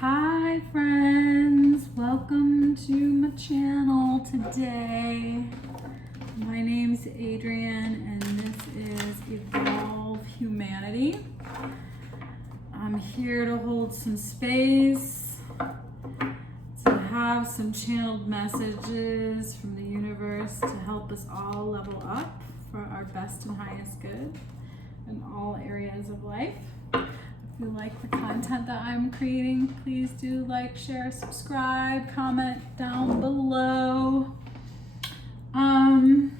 Hi friends, welcome to my channel today. My name's Adrienne and this is Evolve Humanity. I'm here to hold some space, to have some channeled messages from the universe to help us all level up for our best and highest good in all areas of life. If you like the content that I'm creating, please do like, share, subscribe, comment down below. I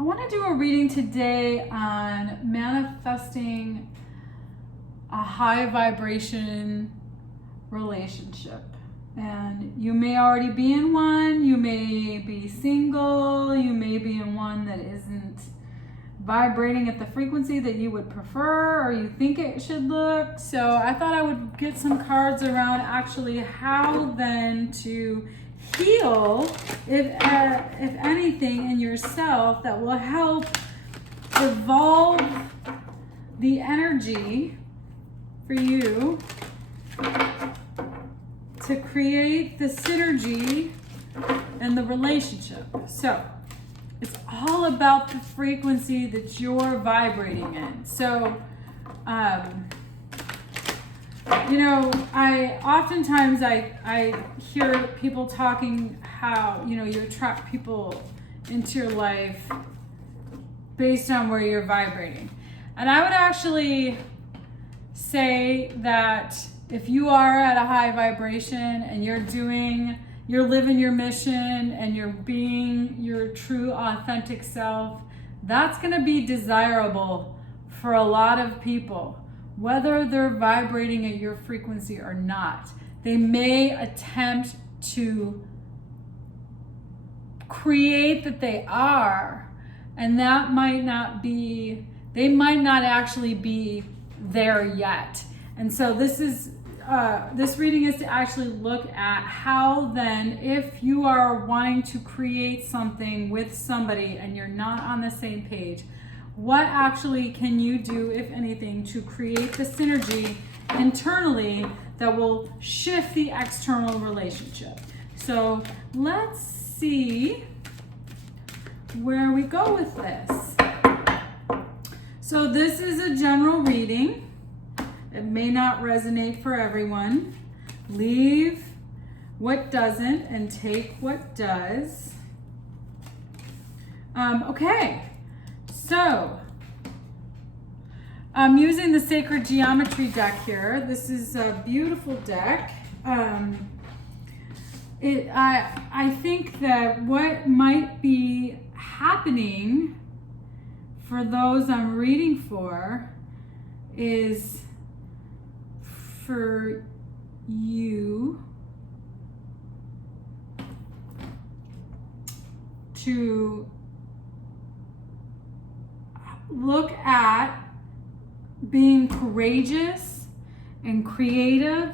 want to do a reading today on manifesting a high vibration relationship. And you may already be in one, you may be single, you may be in one that isn't vibrating at the frequency that you would prefer or you think it should look. So I thought I would get some cards around actually how then to heal, if anything, in yourself that will help evolve the energy for you to create the synergy in the relationship. So it's all about the frequency that you're vibrating in. So, I oftentimes hear people talking how, you attract people into your life based on where you're vibrating. And I would actually say that if you are at a high vibration and you're living your mission and you're being your true authentic self, that's going to be desirable for a lot of people, whether they're vibrating at your frequency or not. They may attempt to create that they are, and that might not be, they might not actually be there yet. And so this reading is to actually look at how then, if you are wanting to create something with somebody and you're not on the same page, what actually can you do, if anything, to create the synergy internally that will shift the external relationship? So let's see where we go with this. So this is a general reading. It may not resonate for everyone. Leave what doesn't and take what does. Okay, so I'm using the Sacred Geometry deck here. This is a beautiful deck. I think that what might be happening for those I'm reading for is for you to look at being courageous and creative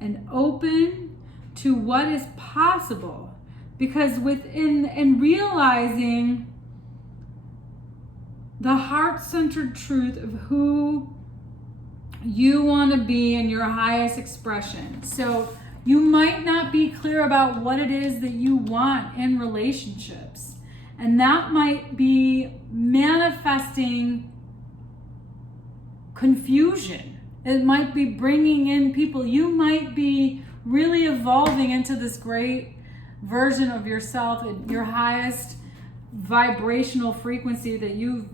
and open to what is possible, because within and realizing the heart-centered truth of who you want to be in your highest expression. So you might not be clear about what it is that you want in relationships. And that might be manifesting confusion. It might be bringing in people. You might be really evolving into this great version of yourself at your highest vibrational frequency that you've,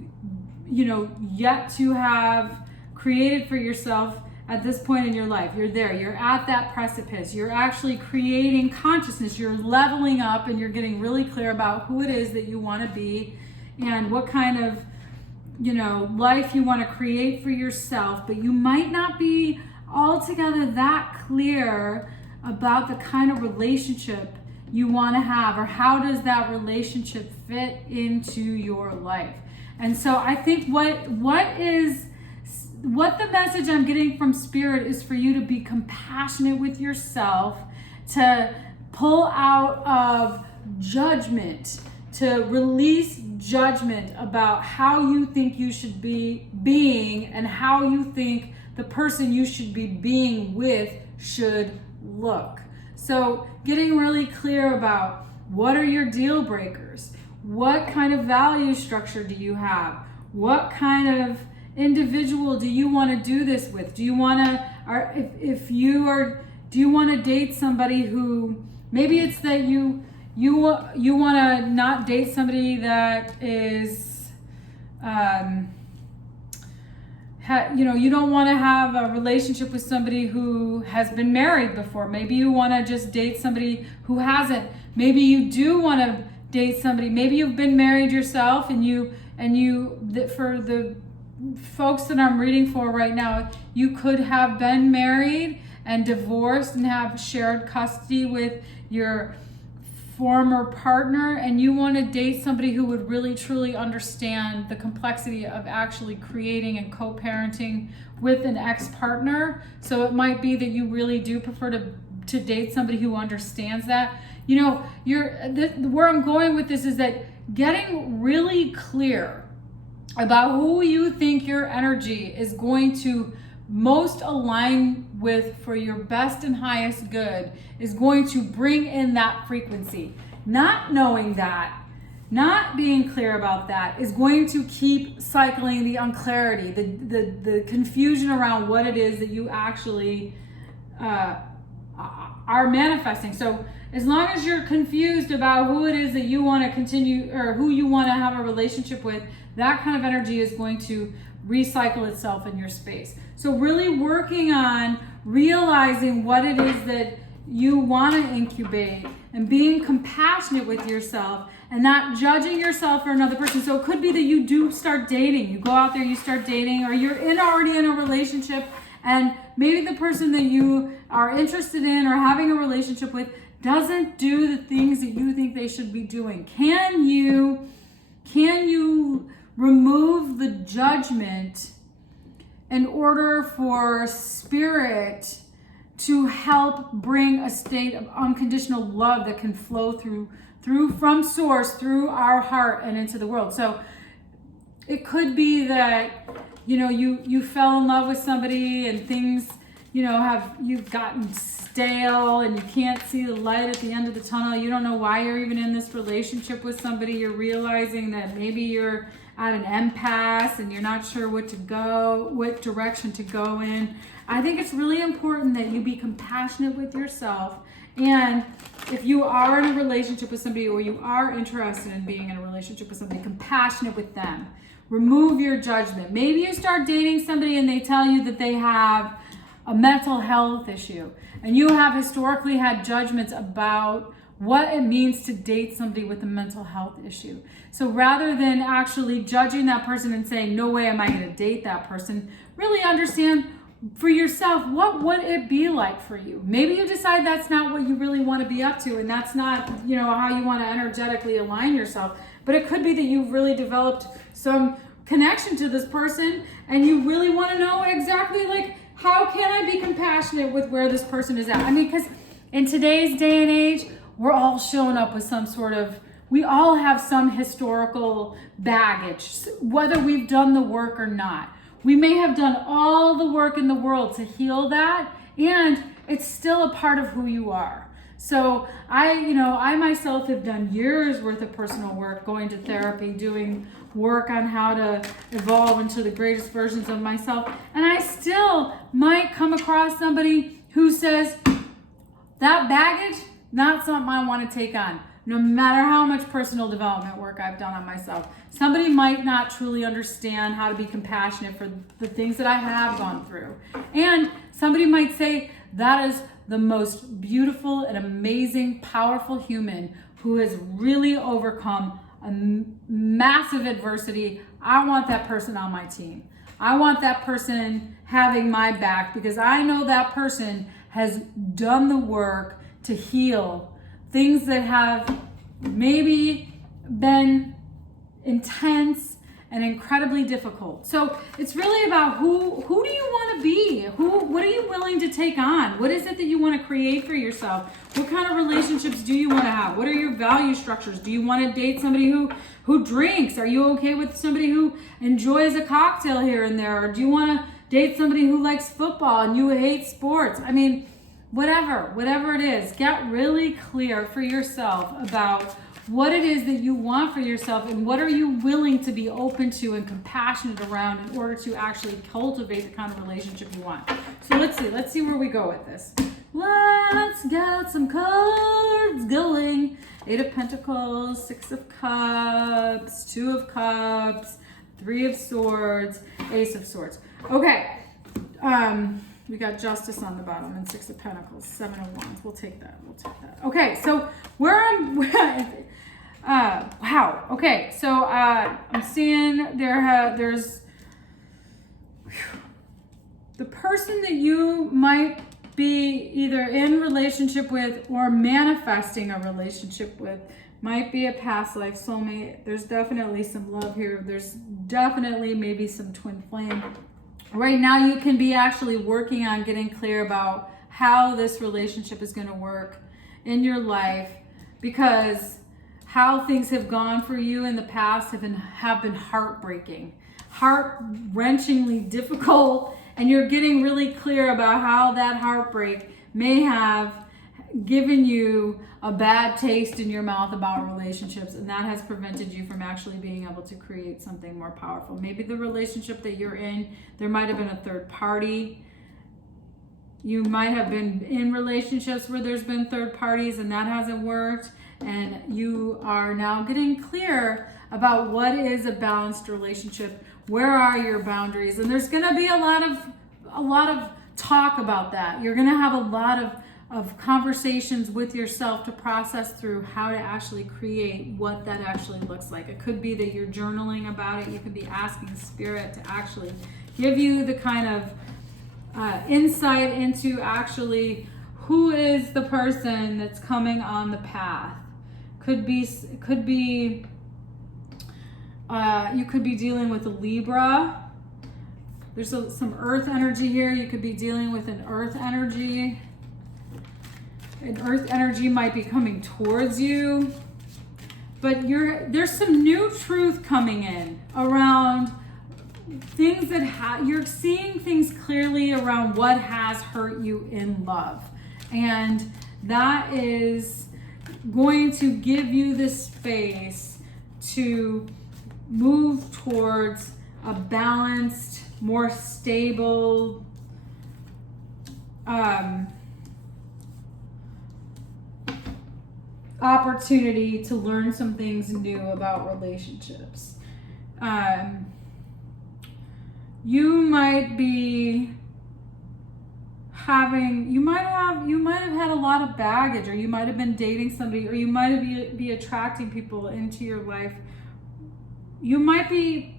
yet to have created for yourself at this point in your life. You're there, you're at that precipice, you're actually creating consciousness, you're leveling up and you're getting really clear about who it is that you want to be and what kind of, life you want to create for yourself. But you might not be altogether that clear about the kind of relationship you want to have, or how does that relationship fit into your life. And so I think what the message I'm getting from Spirit is for you to be compassionate with yourself, to pull out of judgment, to release judgment about how you think you should be being and how you think the person you should be being with should look. So getting really clear about what are your deal breakers? What kind of value structure do you have? What kind of individual do you want to do this with? Do you want to, do you want to date somebody who, maybe it's that you want to not date somebody that is, you don't want to have a relationship with somebody who has been married before. Maybe you want to just date somebody who hasn't. Maybe you do want to date somebody. Maybe you've been married yourself, and for the folks that I'm reading for right now, you could have been married and divorced and have shared custody with your former partner, and you want to date somebody who would really truly understand the complexity of actually creating and co-parenting with an ex-partner. So it might be that you really do prefer to date somebody who understands that. Where I'm going with this is that getting really clear about who you think your energy is going to most align with for your best and highest good is going to bring in that frequency. Not knowing that, not being clear about that, is going to keep cycling the unclarity, the confusion around what it is that you actually are manifesting. So as long as you're confused about who it is that you want to continue or who you want to have a relationship with, that kind of energy is going to recycle itself in your space. So really working on realizing what it is that you want to incubate and being compassionate with yourself and not judging yourself or another person. So it could be that you do start dating. You go out there, you start dating, or you're already in a relationship, and maybe the person that you are interested in or having a relationship with doesn't do the things that you think they should be doing. Can you remove the judgment in order for spirit to help bring a state of unconditional love that can flow through from source, through our heart and into the world? So it could be that, you fell in love with somebody and things, you've gotten stale and you can't see the light at the end of the tunnel. You don't know why you're even in this relationship with somebody. You're realizing that maybe you're at an impasse and you're not sure what direction to go in. I think it's really important that you be compassionate with yourself. And if you are in a relationship with somebody, or you are interested in being in a relationship with somebody, compassionate with them. Remove your judgment. Maybe you start dating somebody and they tell you that they have a mental health issue, and you have historically had judgments about what it means to date somebody with a mental health issue. So rather than actually judging that person and saying, no way am I going to date that person, really understand for yourself, what would it be like for you? Maybe you decide that's not what you really want to be up to, and that's not, how you want to energetically align yourself. But it could be that you've really developed some connection to this person, and you really want to know exactly, how can I be compassionate with where this person is at? Because in today's day and age, we're all showing up with we all have some historical baggage, whether we've done the work or not. We may have done all the work in the world to heal that, and it's still a part of who you are. So I myself have done years worth of personal work, going to therapy, doing work on how to evolve into the greatest versions of myself. And I still might come across somebody who says, that baggage, not something I want to take on. No matter how much personal development work I've done on myself, somebody might not truly understand how to be compassionate for the things that I have gone through. And somebody might say, that is the most beautiful and amazing, powerful human who has really overcome a massive adversity. I want that person on my team. I want that person having my back, because I know that person has done the work to heal things that have maybe been intense and incredibly difficult. So it's really about who do you want to be? What are you willing to take on? What is it that you want to create for yourself? What kind of relationships do you want to have? What are your value structures? Do you want to date somebody who drinks? Are you okay with somebody who enjoys a cocktail here and there? Or do you want to date somebody who likes football and you hate sports? whatever it is, get really clear for yourself about what it is that you want for yourself and what are you willing to be open to and compassionate around in order to actually cultivate the kind of relationship you want. So let's see where we go with this. Let's get some cards going. 8 of Pentacles, 6 of Cups, 2 of Cups, 3 of Swords, Ace of Swords. Okay. We got Justice on the bottom and 6 of Pentacles, 7 of Wands. We'll take that. Okay, so wow. Okay, so I'm seeing there's the person that you might be either in relationship with or manifesting a relationship with might be a past life soulmate. There's definitely some love here. There's definitely maybe some twin flame. Right now you can be actually working on getting clear about how this relationship is going to work in your life, because how things have gone for you in the past have been heartbreaking, heart-wrenchingly difficult, and you're getting really clear about how that heartbreak may have given you a bad taste in your mouth about relationships, and that has prevented you from actually being able to create something more powerful. Maybe the relationship that you're in, there might have been a third party. You might have been in relationships where there's been third parties and that hasn't worked, and you are now getting clear about what is a balanced relationship. Where are your boundaries? And there's going to be a lot of talk about that. You're going to have a lot of conversations with yourself to process through how to actually create what that actually looks like. It could be that you're journaling about it. You could be asking Spirit to actually give you the kind of insight into actually who is the person that's coming on the path. You could be dealing with a Libra. There's some earth energy here. You could be dealing with an earth energy. An earth energy might be coming towards you. But there's some new truth coming in around things that you're seeing things clearly around what has hurt you in love. And that is going to give you the space to move towards a balanced, more stable, opportunity to learn some things new about relationships. You might have had a lot of baggage, or you might have been dating somebody, or you might be attracting people into your life. You might be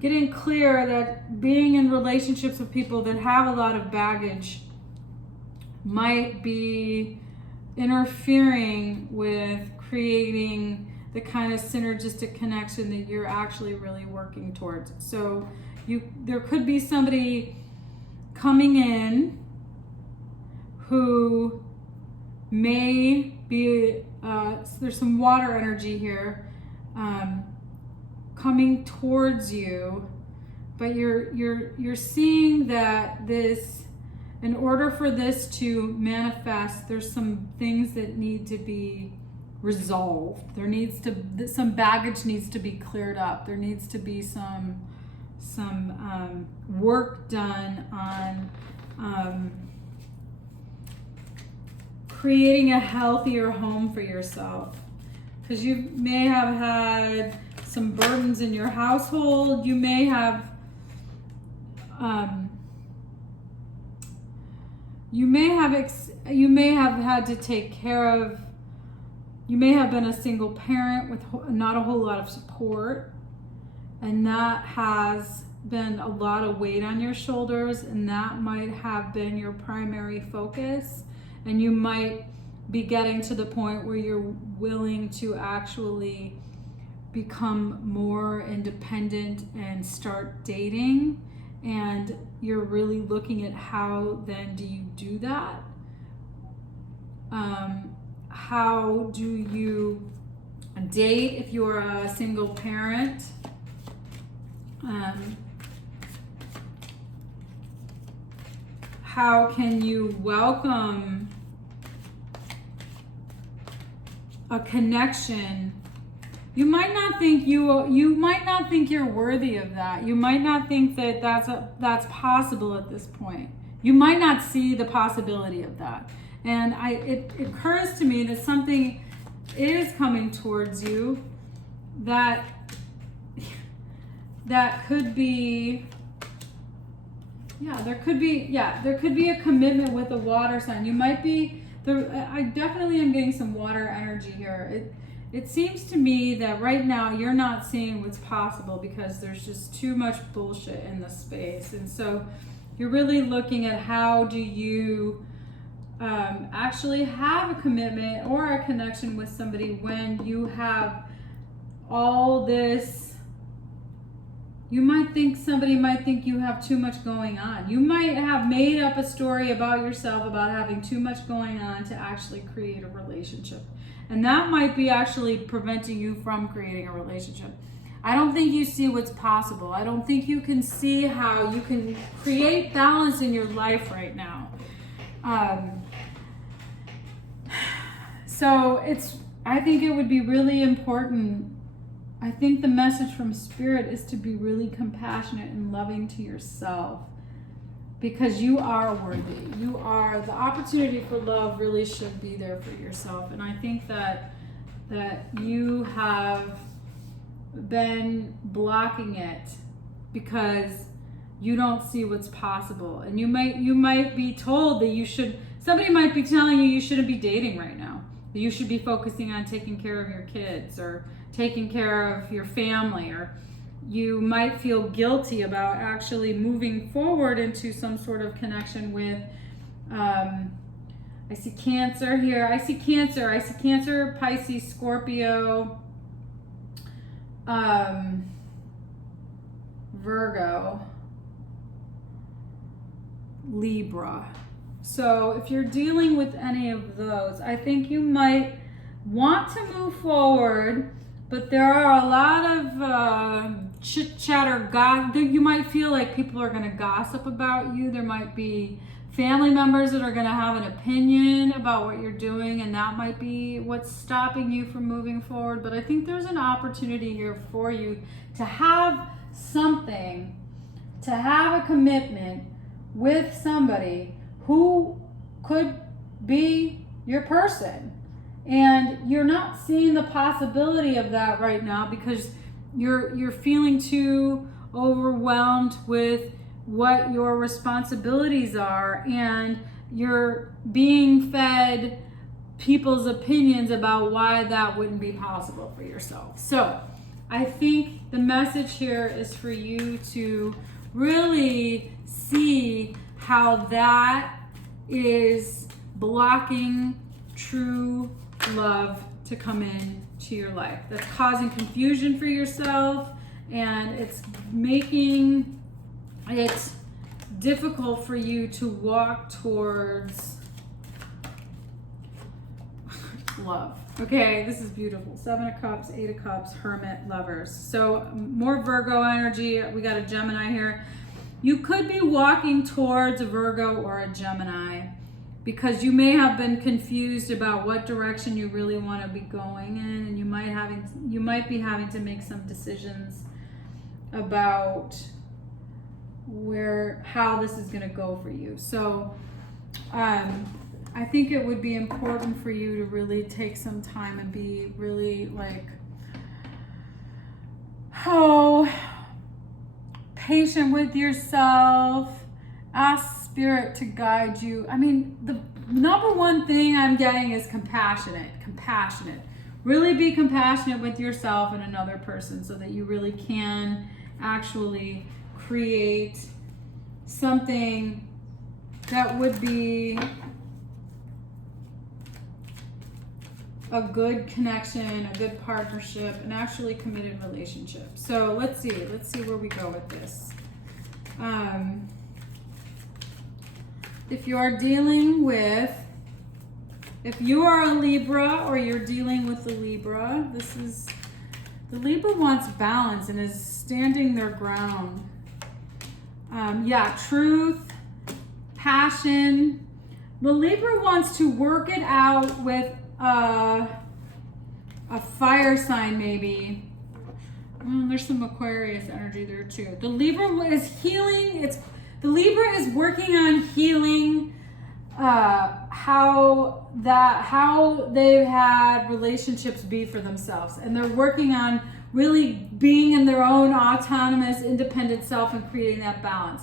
getting clear that being in relationships with people that have a lot of baggage might be interfering with creating the kind of synergistic connection that you're actually really working towards. So there could be somebody coming in who may be there's some water energy here coming towards you, but you're seeing that this, in order for this to manifest, there's some things that need to be resolved. Some baggage needs to be cleared up. There needs to be some work done on creating a healthier home for yourself, because you may have had some burdens in your household. You may have had to take care of. You may have been a single parent with not a whole lot of support, and that has been a lot of weight on your shoulders, and that might have been your primary focus. And you might be getting to the point where you're willing to actually become more independent and start dating, and you're really looking at how then do you do that? How do you date if you're a single parent? how can you welcome a connection? You might not think you're worthy of that. You might not think that that's possible at this point. You might not see the possibility of that. And it occurs to me that something is coming towards you that could be, there could be a commitment with a water sign. You might be I definitely am getting some water energy here. It seems to me that right now you're not seeing what's possible because there's just too much bullshit in the space. And so you're really looking at how do you actually have a commitment or a connection with somebody when you have all this. Somebody might think you have too much going on. You might have made up a story about yourself about having too much going on to actually create a relationship. And that might be actually preventing you from creating a relationship. I don't think you see what's possible. I don't think you can see how you can create balance in your life right now. I think it would be really important. I think the message from Spirit is to be really compassionate and loving to yourself, because you are worthy. The opportunity for love really should be there for yourself. And I think that you have been blocking it because you don't see what's possible. And you might be told that somebody might be telling you shouldn't be dating right now. That you should be focusing on taking care of your kids or taking care of your family, or you might feel guilty about actually moving forward into some sort of connection with, I see Cancer here. I see Cancer, Pisces, Scorpio, Virgo, Libra. So if you're dealing with any of those, I think you might want to move forward, but there are a lot of chit-chatter. You might feel like people are going to gossip about you. There might be family members that are going to have an opinion about what you're doing, and that might be what's stopping you from moving forward. But I think there's an opportunity here for you to have something, to have a commitment with somebody who could be your person. And you're not seeing the possibility of that right now because you're feeling too overwhelmed with what your responsibilities are, and you're being fed people's opinions about why that wouldn't be possible for yourself. So I think the message here is for you to really see how that is blocking true love to come in to your life. That's causing confusion for yourself, and it's making it difficult for you to walk towards love. Okay, this is beautiful. 7 of Cups, 8 of Cups, Hermit, Lovers. So more Virgo energy. We got a Gemini here. You could be walking towards a Virgo or a Gemini because you may have been confused about what direction you really want to be going in, and you might be having to make some decisions about how this is going to go for you. So I think it would be important for you to really take some time and be really patient with yourself. Ask Spirit to guide you. I mean, the number one thing I'm getting is compassionate. Really be compassionate with yourself and another person so that you really can actually create something that would be a good connection, a good partnership, an actually committed relationship. So let's see where we go with this. If you are a Libra or you're dealing with a Libra, the Libra wants balance and is standing their ground. Truth, passion. The Libra wants to work it out with a fire sign, maybe. There's some Aquarius energy there too. The Libra is healing. The Libra is working on healing how they've had relationships be for themselves, and they're working on really being in their own autonomous, independent self and creating that balance.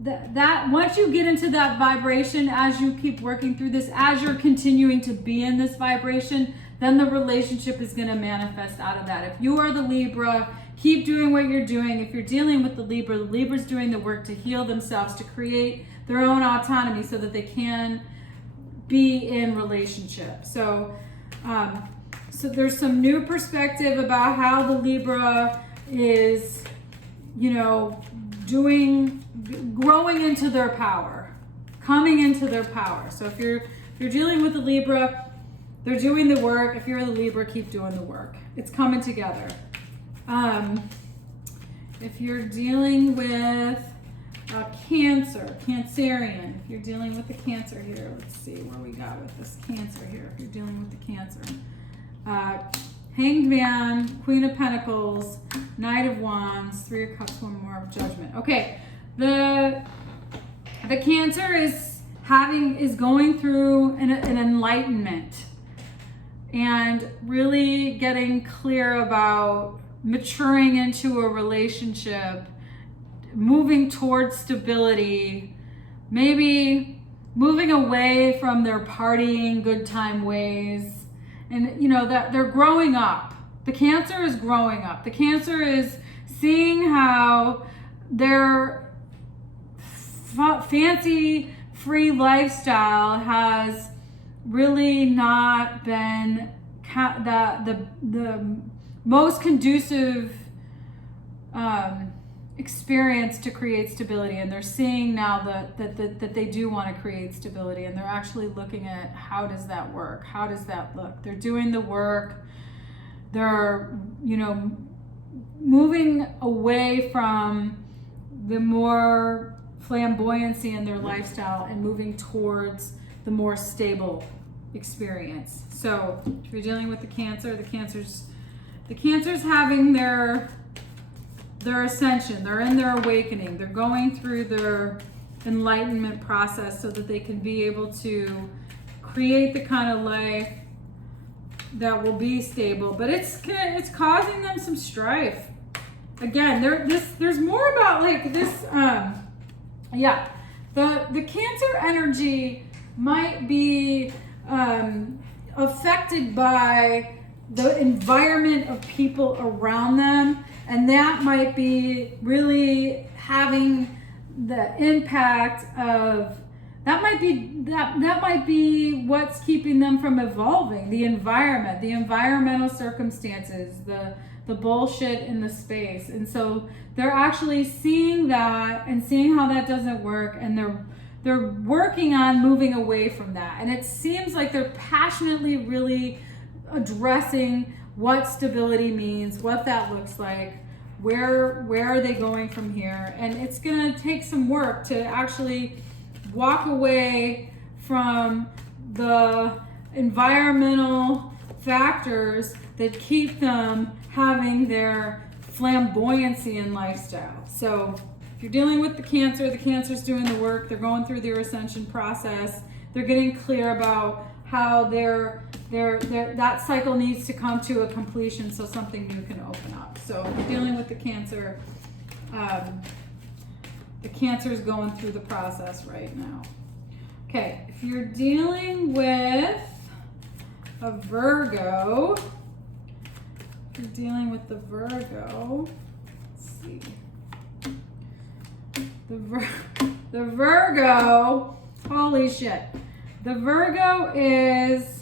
That once you get into that vibration, as you keep working through this, as you're continuing to be in this vibration, then the relationship is going to manifest out of that. If you are the Libra, keep doing what you're doing. If you're dealing with the Libra's doing the work to heal themselves, to create their own autonomy so that they can be in relationship. So there's some new perspective about how the Libra is, growing into their power, coming into their power. So if you're dealing with the Libra, they're doing the work. If you're the Libra, keep doing the work. It's coming together. If you're dealing with Cancerian, if you're dealing with the Cancer here, let's see where we got with this Cancer here. If you're dealing with the Cancer, Hanged Man, Queen of Pentacles, Knight of Wands, Three of Cups, one more of Judgment. Okay, the Cancer is going through an enlightenment and really getting clear about maturing into a relationship, moving towards stability, maybe moving away from their partying, good time ways. And that they're growing up. The Cancer is growing up. The Cancer is seeing how their fancy free lifestyle has really not been the most conducive experience to create stability, and they're seeing now that they do want to create stability, and they're actually looking at how does that work, how does that look. They're doing the work. They're moving away from the more flamboyancy in their lifestyle and moving towards the more stable experience. So if you're dealing with the Cancer's having their ascension, they're in their awakening, they're going through their enlightenment process so that they can be able to create the kind of life that will be stable. But it's causing them some strife. Again, there's more about like this. The Cancer energy might be affected by the environment of people around them, and that might be really having the impact of that might be what's keeping them from evolving. The environment, the environmental circumstances, the bullshit in the space. And so they're actually seeing that and seeing how that doesn't work, and they're working on moving away from that. And it seems like they're passionately really addressing what stability means, what that looks like, where are they going from here. And it's going to take some work to actually walk away from the environmental factors that keep them having their flamboyancy in lifestyle. So if you're dealing with the Cancer's doing the work. They're going through their ascension process. They're getting clear about how that cycle needs to come to a completion so something new can open up. So if you're dealing with the Cancer's going through the process right now. Okay, if you're dealing with a Virgo, let's see. The Virgo, holy shit. The Virgo is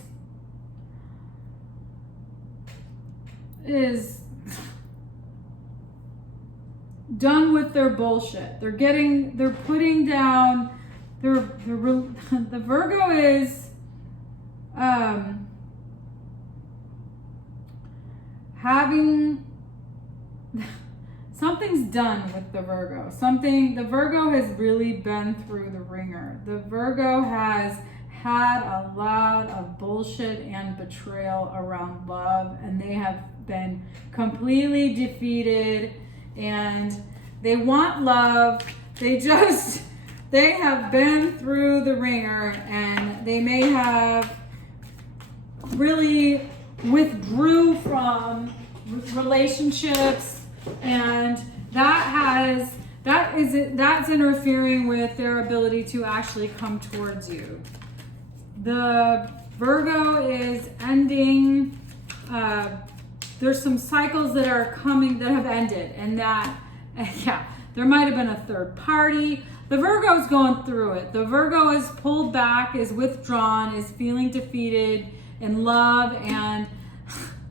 done with their bullshit. They're putting down the Virgo is having something's done with the Virgo. The Virgo has really been through the ringer. The Virgo has had a lot of bullshit and betrayal around love, and they have been completely defeated, and they want love. They have been through the ringer, and they may have really withdrew from relationships, and that's interfering with their ability to actually come towards you. The Virgo is ending. There's some cycles that are coming that have ended, and there might have been a third party. The Virgo's going through it. The Virgo is pulled back, is withdrawn, is feeling defeated in love, and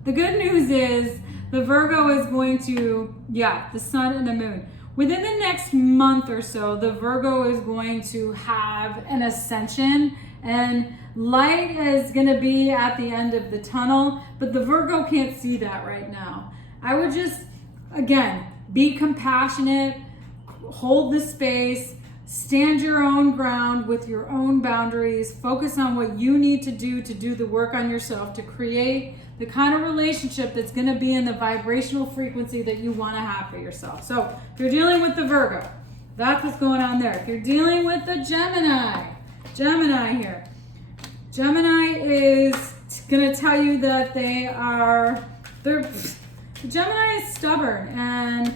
the good news is the Virgo is going to, the sun and the moon. Within the next month or so, the Virgo is going to have an ascension, and light is going to be at the end of the tunnel, but the Virgo can't see that right now. I would just, again, be compassionate, hold the space, stand your own ground with your own boundaries, focus on what you need to do the work on yourself, to create the kind of relationship that's going to be in the vibrational frequency that you want to have for yourself. So if you're dealing with the Virgo, that's what's going on there. If you're dealing with the Gemini here, Gemini is going to tell you that Gemini is stubborn and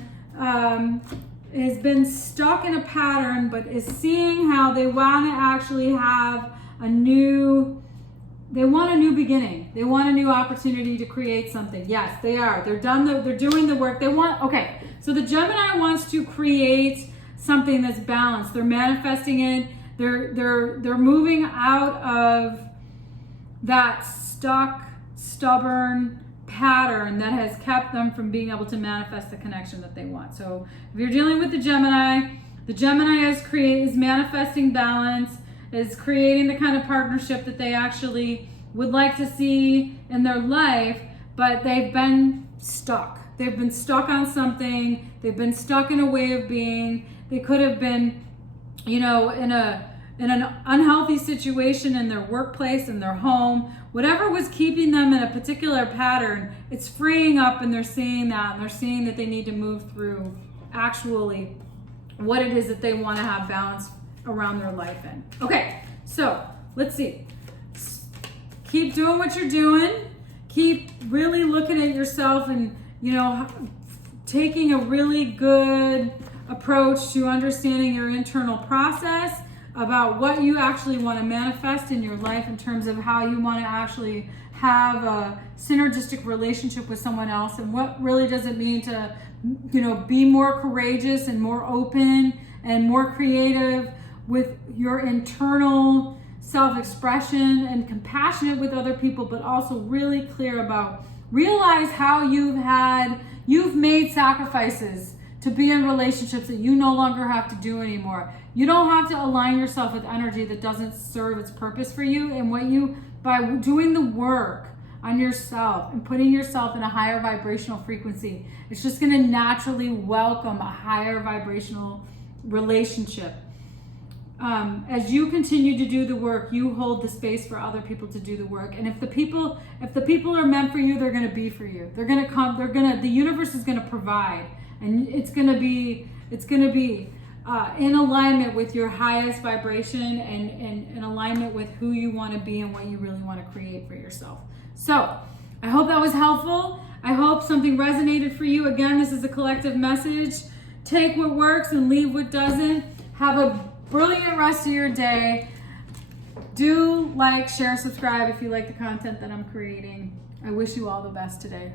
has been stuck in a pattern, but is seeing how they want to actually have they want a new beginning. They want a new opportunity to create something. Yes, they are. They're doing the work. So the Gemini wants to create something that's balanced. They're manifesting it. They're moving out of that stuck, stubborn pattern that has kept them from being able to manifest the connection that they want. So if you're dealing with the Gemini is manifesting balance, is creating the kind of partnership that they actually would like to see in their life, but they've been stuck. They've been stuck on something. They've been stuck in a way of being. They could have been, in an unhealthy situation in their workplace, in their home. Whatever was keeping them in a particular pattern, it's freeing up, and they're seeing that, and they're seeing that they need to move through actually what it is that they want to have balance around their life in. Okay, so let's see. Keep doing what you're doing. Keep really looking at yourself and, taking a really good approach to understanding your internal process about what you actually want to manifest in your life in terms of how you want to actually have a synergistic relationship with someone else, and what really does it mean to, be more courageous and more open and more creative with your internal self-expression, and compassionate with other people, but also really clear about, realize how you've made sacrifices to be in relationships that you no longer have to do anymore. You don't have to align yourself with energy that doesn't serve its purpose for you, and by doing the work on yourself and putting yourself in a higher vibrational frequency, it's just going to naturally welcome a higher vibrational relationship. As you continue to do the work, you hold the space for other people to do the work. And if the people are meant for you, they're going to be for you. They're going to come. The universe is going to provide, and it's going to be in alignment with your highest vibration, and in alignment with who you want to be and what you really want to create for yourself. So I hope that was helpful. I hope something resonated for you. Again, this is a collective message. Take what works and leave what doesn't. Have a brilliant rest of your day. Do like, share, subscribe if you like the content that I'm creating. I wish you all the best today.